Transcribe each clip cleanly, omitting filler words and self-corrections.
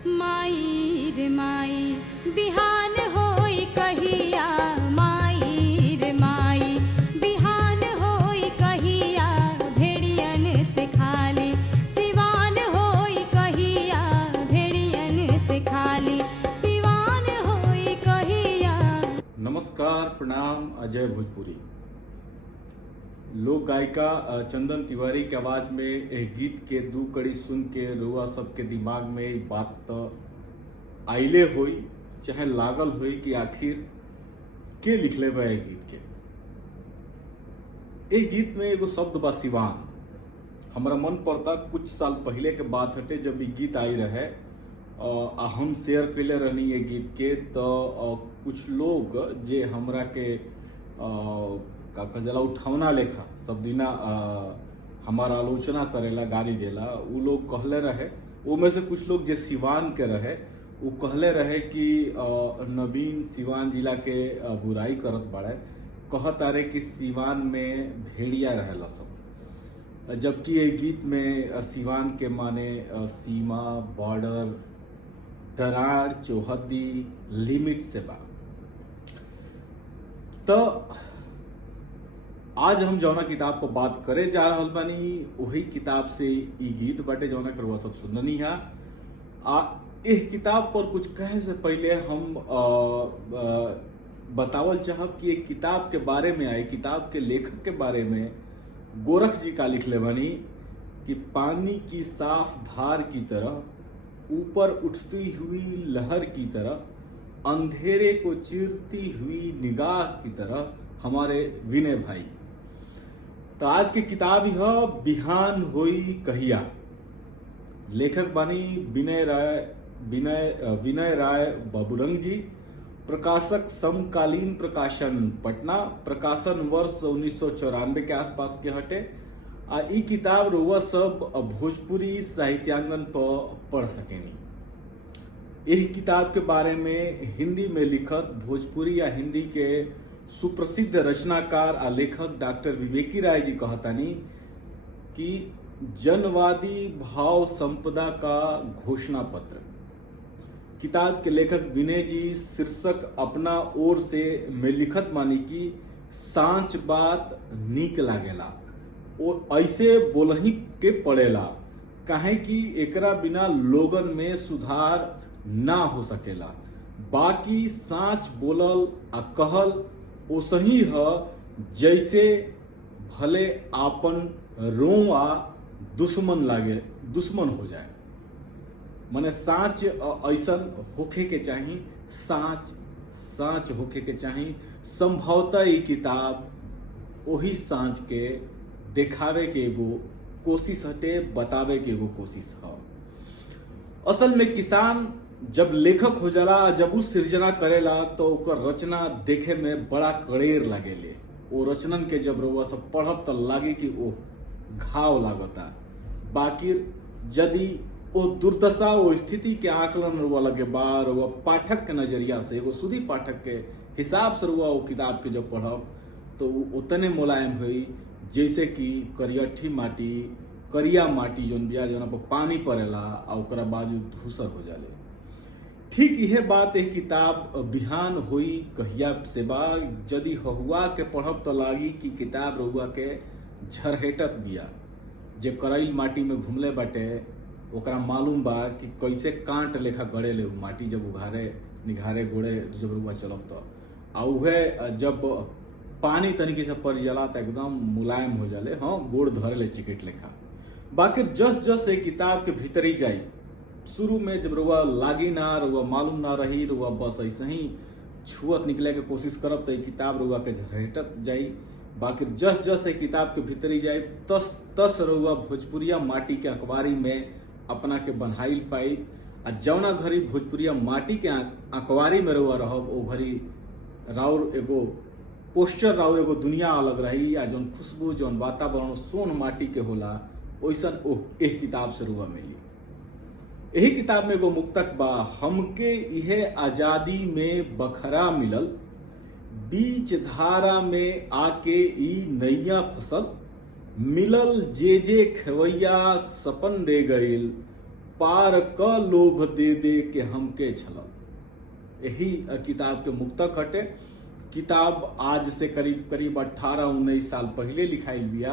माई रे माई बिहान होई कहिया, माई रे माई बिहान होई कहिया, भेड़ियन से खाली सिवान होई कहिया, भेड़ियन से खाली सिवान होई कहिया। नमस्कार, प्रणाम। अजय भोजपुरी लोक गायिका चंदन तिवारी के आवाज में एक गीत के दू कड़ी सुन के रुआ सबके दिमाग में ई बात तो आइले होई, चाहे लागल होई कि आखिर के लिखले बा एक गीत के। एक गीत में एगो शब्द बा सिवान। हमरा मन पड़ता कुछ साल पहले के बात हटे जब ई गीत आई रहे हम शेयर कैले रहनी ये गीत के, तो कुछ लोग जे हमरा के का जला उठौना लेखा सब दिना हमारा आलोचना करेला, गाली देला, उ लोग कहले रहे। वो में से कुछ लोग जे सिवान के रहे वो कहले रहे कि नवीन सिवान जिला के बुराई करत बाड़े, कहत आरे कि सिवान में भेड़िया रहेला सब, जबकि ये गीत में सिवान के माने सीमा, बॉर्डर, दरार, चौहद्दी, लिमिट से बा। तो आज हम जौना किताब पर बात करे जा रहल बानी वही किताब से ई गीत बाटे जौना करवा सब सुननी है। इस किताब पर कुछ कहे से पहले हम बतावल चाहब कि एक किताब के बारे में आए, किताब के लेखक के बारे में गोरख जी का लिखले बानी कि पानी की साफ धार की तरह, ऊपर उठती हुई लहर की तरह, अंधेरे को चीरती हुई निगाह की तरह हमारे विनय भाई। तो आज की किताब यह बिहान होई कहिया। लेखक बानी विनय राय बबुरंग जी। प्रकाशक समकालीन प्रकाशन पटना। प्रकाशन वर्ष 1994 के आसपास के हटे। ई किताब रुआ सब भोजपुरी साहित्यांगन पर पढ़ सकेनी। यही किताब के बारे में हिंदी में लिखत भोजपुरी या हिंदी के सुप्रसिद्ध रचनाकार आ लेखक डॉक्टर विवेकी राय जी कहतानी कि जनवादी भाव संपदा का घोषणा पत्र। किताब के लेखक विनय जी शीर्षक अपना ओर से में लिखत मानी कि सांच बात नीक लागेला और ऐसे बोलही के पड़ेला, काहे कि एकरा बिना लोगन में सुधार ना हो सकेला। बाकी सांच बोलल आ कहल ओसही ह जैसे भले आपन रोआ दुश्मन हो जाए। माने सांच ऐसन होखे के चाही, सांच होखे के चाही। संभवतः ये किताब वही सांच के देखावे के एगो कोशिश हटे, बतावे के एगो कोशिश है। असल में किसान जब लेखक हो जाला, जब उ सृजना करेला तो ओकर रचना देखे में बड़ा कड़ेर लागेले। वो रचनन के जब रउआ सब पढ़ब तो लागे कि ओ घाव लागता। बाकी यदि वो दुर्दशा, वो स्थिति के आकलन रउआ लगे बा, रउआ पाठक के नजरिया से, एगो सुधी पाठक के हिसाब से रउआ वो किताब के जब पढ़ब तो उतने मुलायम हुई जैसे कि करिया माटी जौन बिया जौन पर पानी पड़ेला आ ओकरा बाद धूसर हो जाले। ठीक यह बात एक किताब बिहान होई कहिया से बा। यदि हहुआ के पढ़ब तो लागी कि किताब रहुआ के झरहेटत बिया। जे करैल माटी में घुमले बाटे ओकरा मालूम बा कि कैसे कांट लेखा गड़ेले उ माटी जब उघारे निघारे गोड़े जब रहुआ चलब तो। आ उहे जब पानी तनिकी से पड़ जाला तो एकदम मुलायम हो जाले, हाँ गोड़ धरे चिकेट लेखा। बाकी जस एक किताब के भीतरी जाई, शुरू में जब रुआ लागी ना, रुआ मालूम ना रही, रुआ बस ऐसे ही छुअत निकले के कोशिश करब तो किताब रुआ के झरहटत जाई। बाकी जस एक किताब के भीतरी जाए तस रुआ भोजपुरिया माटी के अखबारी में अपना के बन्हाइल पाई। आ जौना घड़ी भोजपुरिया माटी के अखबारी में रुआ रहब ओ घड़ी राउर एगो पोस्टर, राउर एगो दुनिया अलग रही। आ जौन खुशबू, जौन वातावरण सोन माटी के होला वैसन एक किताब से रुआ मिली। यही किताब में एगो मुक्तक बा, हमके इहे आजादी में बखरा मिलल, बीच धारा में आके ई नैया फसल, मिलल जे खेवैया सपन दे गईल, पार क लोभ दे दे के हमके छलल। यही किताब के मुक्तक हटे। किताब आज से करीब करीब 18-19 साल पहले लिखाइल बिया,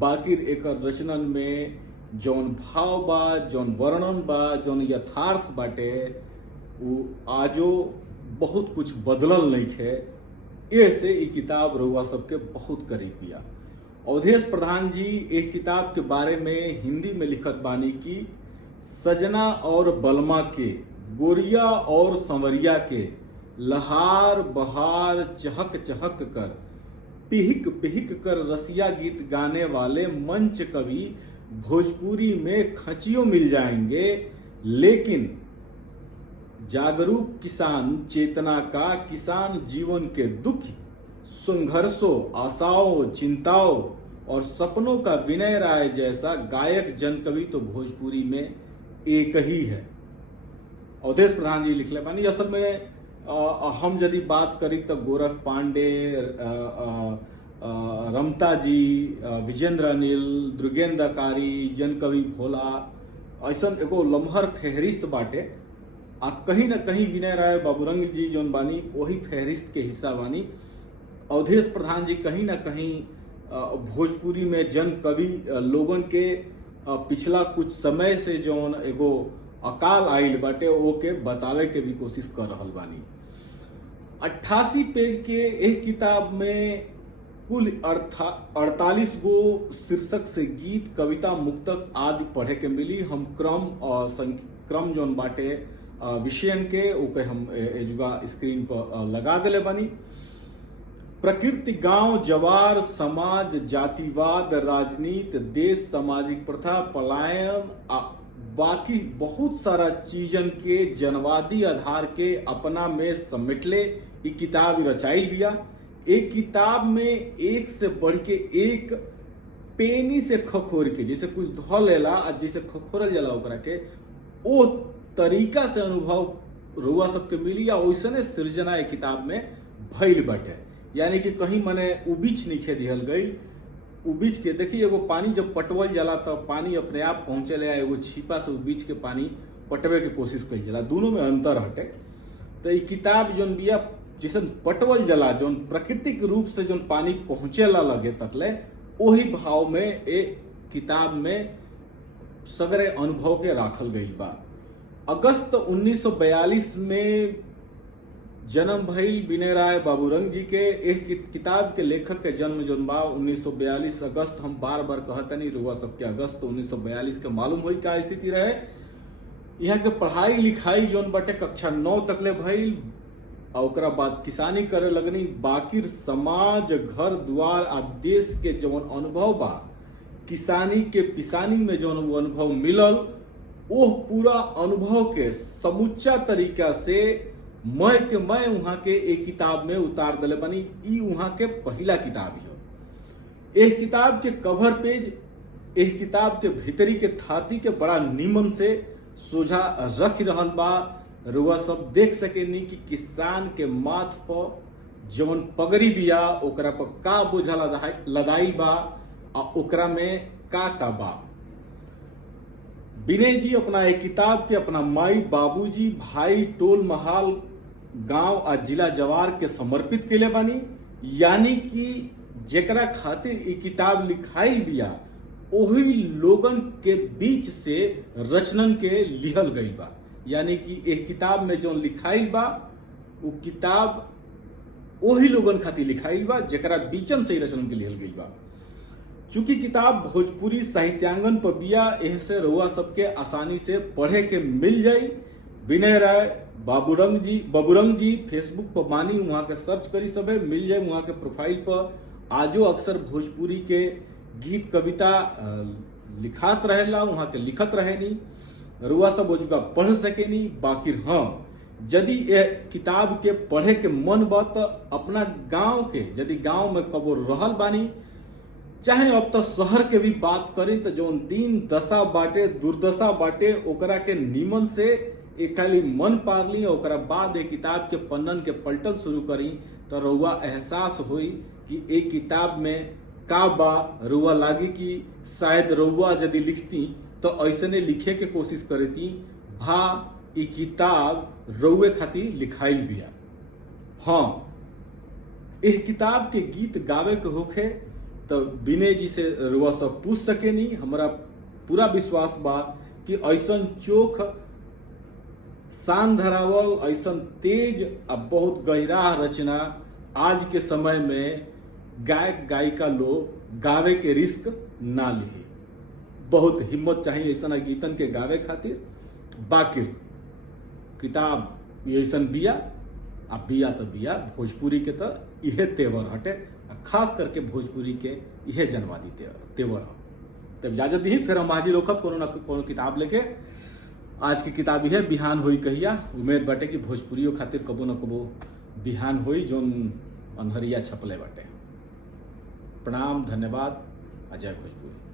बाकी एकर रचनन में जौन भाव बा, जौन वर्णन बा, जौन यथार्थ बाटे, वो आजो बहुत कुछ बदलल नइखे। ऐसे ई किताब रउआ सबके बहुत करीब बिया। अवधेश प्रधान जी एक किताब के बारे में हिंदी में लिखत बानी कि सजना और बलमा के, गोरिया और संवरिया के, लहार बहार चहक चहक कर, पिहिक पिहिक कर रसिया गीत गाने वाले मंच कवि भोजपुरी में खचियों मिल जाएंगे, लेकिन जागरूक किसान चेतना का, किसान जीवन के दुख, संघर्षों, आशाओं, चिंताओं और सपनों का विनय राय जैसा गायक जनकवि तो भोजपुरी में एक ही है। अवधेश प्रधान जी लिखले बानी। असल में हम यदि बात करी तो गोरख पांडे, रमता जी, विजेंद्र अनिल, दुर्गेंद्र कारी, जनकवि भोला, ऐसा एगो लम्हर फेहरिस्त बाटे। आ कहीं न कहीं विनय राय बाबूरंग जी जौन बानी वही फेहरिस्त के हिस्सा बानी। अवधेश प्रधान जी कहीं न कहीं भोजपुरी में जन कवि लोगन के पिछला कुछ समय से जौन एगो अकाल आइल बाटे ओके बतावे के भी कोशिश कर रहल बानी। 88 पेज के एक किताब में कुल 48 गो शीर्षक से गीत, कविता, मुक्तक आदि पढ़े के मिली। हम क्रम जौन बाटे विषयन के ओके हम एजुगा स्क्रीन पर लगा देले बानी। प्रकृति, गांव, जवार, समाज, जातिवाद, राजनीति, देश, सामाजिक प्रथा, पलायन, बाकी बहुत सारा चीजन के जनवादी आधार के अपना में समेटले ई किताब रचाई बिया। एक किताब में एक से बढ़ के एक पेनी से खखोर के, जैसे कुछ धो लेला और जैसे खखोरल जाला ओकरा के, ओ तरीका से अनुभव रुआ सबके मिली या वैसने सृजना एक किताब में भइल बाटे। यानी कि कहीं मने उबीच नहीं दिहल गई। उबीच के देखिए, एगो पानी जब पटवल जाला तब पानी अपने आप पहुंचे ले, एगो छिपा से उबीच के पानी पटवे के कोशिश कई जाला, दोनों में अंतर हटे। तो ये किताब जौन बिया जिसन पटवल जला, जौन प्राकृतिक रूप से जौन पानी पहुंचेला लगे तकले, वही भाव में ए किताब में सगरे अनुभव के राखल गई बा। अगस्त 1942 में जन्म भइल विनय राय बाबूरंग जी के। एक किताब के लेखक के जन्म जौन बा 1942 अगस्त, हम बार बार कहतनी रुआ सबके अगस्त 1942 के मालूम हुई का स्थिति रहे। यहाँ के पढ़ाई लिखाई जौन बटे कक्षा 9 तकले भइल, और ओकरा बाद किसानी करे लगनी। बाकी समाज, घर द्वार आ देश के जौन अनुभव बा, किसानी के पिसानी में जौन वो अनुभव मिलल, वो पूरा अनुभव के समुच्चा तरीका से मैं वहां के एक किताब में उतार दले बनी। ई वहां के पहला किताब है। एक किताब के कवर पेज, एक किताब के भीतरी के थाती के बड़ा नीमन से सोझा रख रहल बा। रुआ सब देख सकेनी कि किसान के माथ पर जवन पगड़ी बिया ओकरा पर का बोझा लदाई बा आ ओकरा में का बा। विनय जी अपना एक किताब के अपना माई, बाबूजी, भाई, टोल महाल, गांव आ जिला जवार के समर्पित कैले बानी। यानी कि जेकरा खातिर ई किताब लिखाई बिया ओही लोगन के बीच से रचनन के लिहल गई बा। यानी कि एक किताब में जो लिखाई बा वो किताब ओही लोगन खातिर लिखाई बा जेकरा बीचन से ही रचनन के लिहल गई बा। चूंकि किताब भोजपुरी साहित्यांगन पर बिया, ऐसे रुआ सबके आसानी से पढ़े के मिल जाई। विनय राय बाबूरंग जी फेसबुक पर मानी, वहां के सर्च करी सबे मिल जाए। वहां के प्रोफाइल पर आजो अक्सर भोजपुरी के गीत कविता लिखात रहेला, वहां के लिखत रहेनी, रुआ सब ओजुगा पढ़ सकेनी। बाकी हाँ, यदि ये किताब के पढ़े के मन बा तो अपना गांव के, यदि गांव में कबो रहल बानी, चाहे अब तो शहर के भी बात करें, तो जौन दीन दशा बाटे, दुर्दशा बाटे, ओकरा के नीमन से एक खाली मन पार ली, ओकरा बाद एक किताब के पन्नन के पलटल शुरू करी तो रुआ एहसास हुई कि एक किताब में का बा। रुआ लागी कि शायद रुआ यदि लिखती तो ऐसने लिखे के कोशिश करती भा ई किताब रउए खातिर लिखाइल बिया। हाँ, इस किताब के गीत गावे के होखे तो विनय जी से रुआ सब पूछ सके नहीं। हमारा पूरा विश्वास बा कि ऐसन चोख शान धरावल, ऐसन तेज और बहुत गहरा रचना आज के समय में गायक गायिका लोग गावे के रिस्क ना ली। बहुत हिम्मत चाहिए ऐसा गीतन के गावे खातिर। बाकी किताब ऐसन बिया आ बिया तो बिया भोजपुरी के तो इहे तेवर हटे, खास करके भोजपुरी के इहे जनवादी तेवर हो। तब इजाजत दी, फिर हम हाजिर होखब कोनो न कोनो किताब लेके। आज की किताब है बिहान होई कहिया। उम्मीद बाटे कि भोजपुरियों खातिर कबो न कबो बिहान होई जोन अनहरिया छपले बाटे। प्रणाम, धन्यवाद, अजय भोजपुरी।